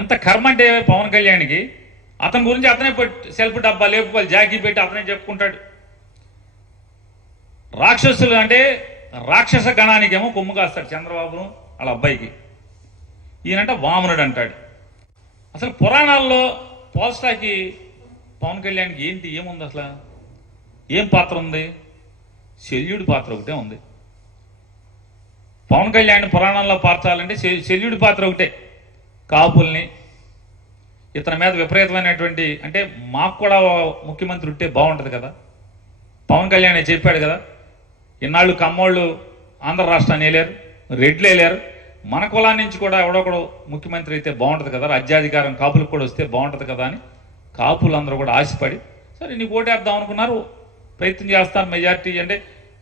ఎంత కర్మ అంటే పవన్ కళ్యాణ్కి అతని గురించి అతనే సెల్ఫ్ డబ్బా లేపుకోవాలి జాకీ పెట్టి అతనే చెప్పుకుంటాడు. రాక్షసులు అంటే రాక్షస గణానికేమో కొమ్ము కాస్తాడు చంద్రబాబును వాళ్ళ అబ్బాయికి. ఈయనంట వామనుడు అంటాడు. అసలు పురాణాల్లో పోల్స్టాకి పవన్ కళ్యాణ్కి ఏంటి ఏముంది, అసలు ఏం పాత్ర ఉంది? శల్యుడి పాత్ర ఒకటే ఉంది. పవన్ కళ్యాణ్ పురాణంలో పార్చాలంటే శల్యుడి పాత్ర ఒకటే. కాపుల్ని ఇతని మీద విపరీతమైనటువంటి, అంటే మాకు కూడా ముఖ్యమంత్రి ఉంటే బాగుంటుంది కదా. పవన్ కళ్యాణ్ చెప్పాడు కదా, ఇన్నాళ్ళు కమ్మోళ్ళు ఆంధ్ర రాష్ట్రాన్ని వేయలేరు, రెడ్లు వేయలేరు, మన కులాన్ని నుంచి కూడా ఎవడొకడు ముఖ్యమంత్రి అయితే బాగుంటుంది కదా, రాజ్యాధికారం కాపులకు కూడా వస్తే బాగుంటుంది కదా అని కాపులందరూ కూడా ఆశపడి సరే నీకు ఓటేద్దాం అనుకున్నారు. ప్రయత్నం చేస్తారు, మెజార్టీ అంటే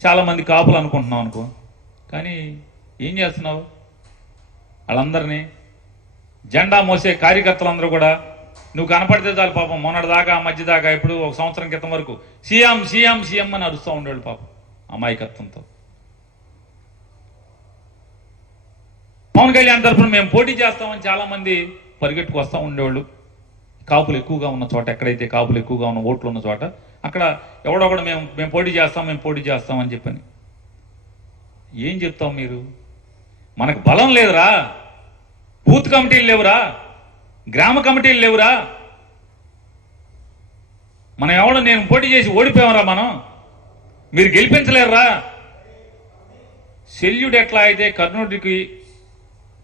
చాలామంది కాపులు అనుకుంటున్నాం అనుకో. కానీ ఏం చేస్తున్నావు? వాళ్ళందరినీ జెండా మోసే కార్యకర్తలందరూ కూడా నువ్వు కనపడితే చాలు పాపం మొన్నటిదాకా మధ్య దాకా ఇప్పుడు ఒక సంవత్సరం క్రితం వరకు సీఎం సీఎం సీఎం అని అరుస్తూ ఉండేవాళ్ళు పాపం అమాయకత్వంతో. పవన్ కళ్యాణ్ తరఫున మేము పోటీ చేస్తామని చాలామంది పరిగెట్టుకు వస్తూ ఉండేవాళ్ళు. కాపులు ఎక్కువగా ఉన్న చోట, ఎక్కడైతే కాపులు ఎక్కువగా ఉన్న ఓట్లు ఉన్న చోట అక్కడ ఎవడొకడు మేము పోటీ చేస్తామని చెప్పని. ఏం చెప్తాం మీరు? మనకు బలం లేదురా, బూత్ కమిటీలు లేవురా, గ్రామ కమిటీలు లేవురా, మనం ఎవడో నేను పోటీ చేసి ఓడిపోయామరా, మనం మీరు గెలిపించలేరురా. శల్యుడు ఎట్లా అయితే కర్ణుడికి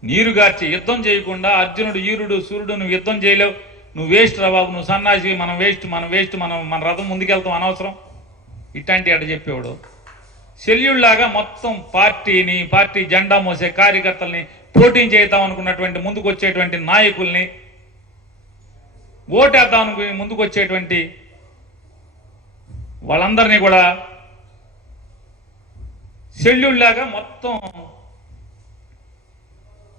నీరు గార్చి యుద్ధం చేయకుండా అర్జునుడు ఈరుడు సూర్యుడు నువ్వు యుద్ధం చేయలేవు, నువ్వు వేస్ట్ రా బాబు, నువ్వు సన్నాసి, మనం వేస్ట్ మన రథం ముందుకెళ్తాం అనవసరం ఇట్లాంటి అట చెప్పేవాడు. శల్యుడిలాగా మొత్తం పార్టీ జెండా మోసే కార్యకర్తల్ని పోటీ చేద్దాం అనుకున్నటువంటి ముందుకు వచ్చేటువంటి నాయకుల్ని, ఓటేద్దాం అనుకుని ముందుకు వచ్చేటువంటి వాళ్ళందరినీ కూడా శల్యుడిలాగా మొత్తం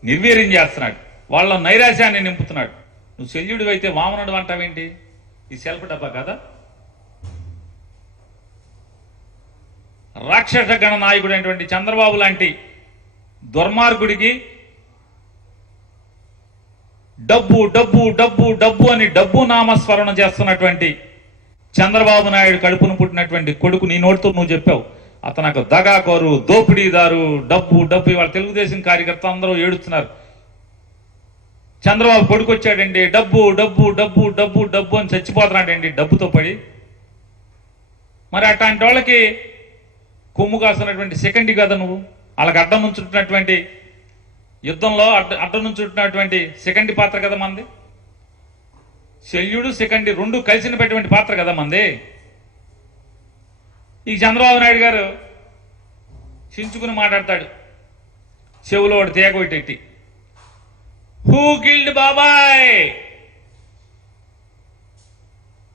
నిర్వీర్యం చేస్తున్నాడు, వాళ్ళ నైరాశ్యాన్ని నింపుతున్నాడు. నువ్వు శల్యుడు అయితే వామనుడు అంటావేంటి? ఈ సెల్ఫ్ డబ్బా కదా. రాక్షస గణ నాయకుడు అయినటువంటి చంద్రబాబు లాంటి దుర్మార్గుడికి డబ్బు డబ్బు డబ్బు డబ్బు అని డబ్బు నామస్మరణ చేస్తున్నటువంటి చంద్రబాబు నాయుడు కడుపును పుట్టినటువంటి కొడుకు నీ నోటితో నువ్వు చెప్పావు. అతను దగాకోరు, దోపిడీదారు, డబ్బు డబ్బు. ఇవాళ తెలుగుదేశం కార్యకర్త అందరూ ఏడుస్తున్నారు. చంద్రబాబు కొడుకు వచ్చాడండి, డబ్బు డబ్బు డబ్బు డబ్బు డబ్బు అని చచ్చిపోతున్నాడండి డబ్బుతో పడి. మరి అట్లాంటి వాళ్ళకి కొమ్ము కాస్తున్నటువంటి సెకండ్ కదా నువ్వు. వాళ్ళకి అడ్డం నుంచుంటున్నటువంటి యుద్ధంలో అడ్డం నుంచుంటున్నటువంటి సెకండ్ పాత్ర కదా మంది. శల్యుడు సెకండ్ రెండు కలిసిన పెట్టినటువంటి పాత్ర కదా మంది. ఈ చంద్రబాబు నాయుడు గారు చించుకుని మాట్లాడతాడు, చెవులో వాడు తేగొట్టి, హూ కిల్డ్ బాబాయ్?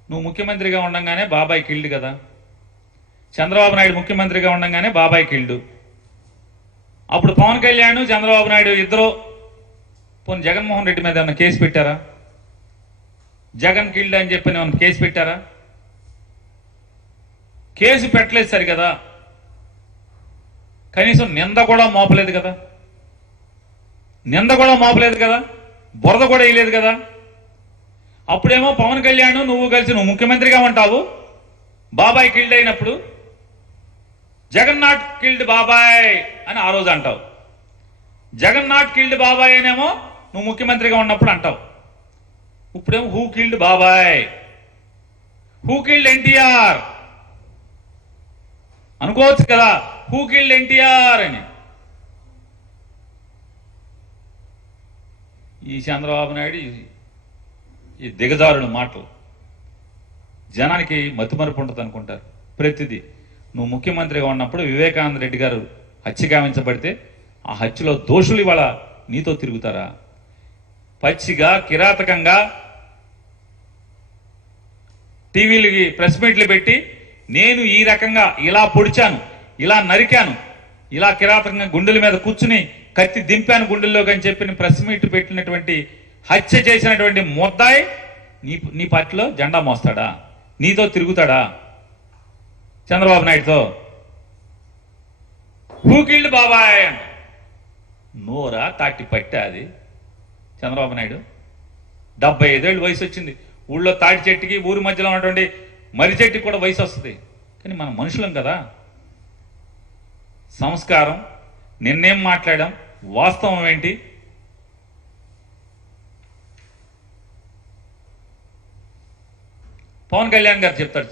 నువ్వు ముఖ్యమంత్రిగా ఉండంగానే బాబాయ్ కిల్డ్ కదా. చంద్రబాబు నాయుడు ముఖ్యమంత్రిగా ఉండంగానే బాబాయ్ కిల్డ్. అప్పుడు పవన్ కళ్యాణ్ చంద్రబాబు నాయుడు ఇద్దరు పోనీ జగన్మోహన్ రెడ్డి మీద ఏమన్నా కేసు పెట్టారా? జగన్ కిల్డ్ అని చెప్పి ఏమన్నా కేసు పెట్టారా? కేసు పెట్టలేదు సరి కదా, కనీసం నింద కూడా మోపలేదు కదా, బురద కూడా వేయలేదు కదా. అప్పుడేమో పవన్ కళ్యాణ్ నువ్వు కలిసి నువ్వు ముఖ్యమంత్రిగా ఉంటావు, బాబాయ్ కిల్డ్ అయినప్పుడు జగన్ నాట్ కిల్డ్ బాబాయ్ అని ఆ రోజు అంటావు. జగన్ నాట్ కిల్డ్ బాబాయ్ అనేమో నువ్వు ముఖ్యమంత్రిగా ఉన్నప్పుడు అంటావు. ఇప్పుడేమో హూ కిల్డ్ బాబాయ్, హూ కిల్డ్ ఎన్టీఆర్ అనుకోవచ్చు కదా, హూ కిల్డ్ ఎన్టీఆర్ అని. ఈ చంద్రబాబు నాయుడు ఈ దిగజారుడు మాటలు జనానికి మతిమరుపు ఉంటుంది అనుకుంటారు. ప్రతిదీ నువ్వు ముఖ్యమంత్రిగా ఉన్నప్పుడు వివేకానంద రెడ్డి గారు హత్య గావించబడితే ఆ హత్యలో దోషులు ఇవాళ నీతో తిరుగుతారా? పచ్చిగా కిరాతకంగా టీవీలకి ప్రెస్ మీట్లు పెట్టి నేను ఈ రకంగా ఇలా పొడిచాను, ఇలా నరికాను, ఇలా కిరాతకంగా గుండెల మీద కూర్చుని కత్తి దింపాను గుండెల్లోకి అని చెప్పి ప్రెస్ మీట్ పెట్టినటువంటి హత్య చేసినటువంటి ముద్దాయి నీ పార్టీలో జెండా మోస్తాడా? నీతో తిరుగుతాడా? చంద్రబాబు నాయుడుతో హూ కిల్డ్ బాబాయ్ అంట. నోరా తాటి పట్టా అది చంద్రబాబు నాయుడు? 75 ఏళ్ళు వయసు వచ్చింది. ఊళ్ళో తాటి చెట్టుకి ఊరి మధ్యలో ఉన్నటువంటి మర్రి చెట్టుకి కూడా వయసు వస్తుంది. కానీ మనం మనుషులం కదా. సంస్కారం, నిన్నేం మాట్లాడాం, వాస్తవం ఏంటి? పవన్ కళ్యాణ్ గారు చెప్తాడు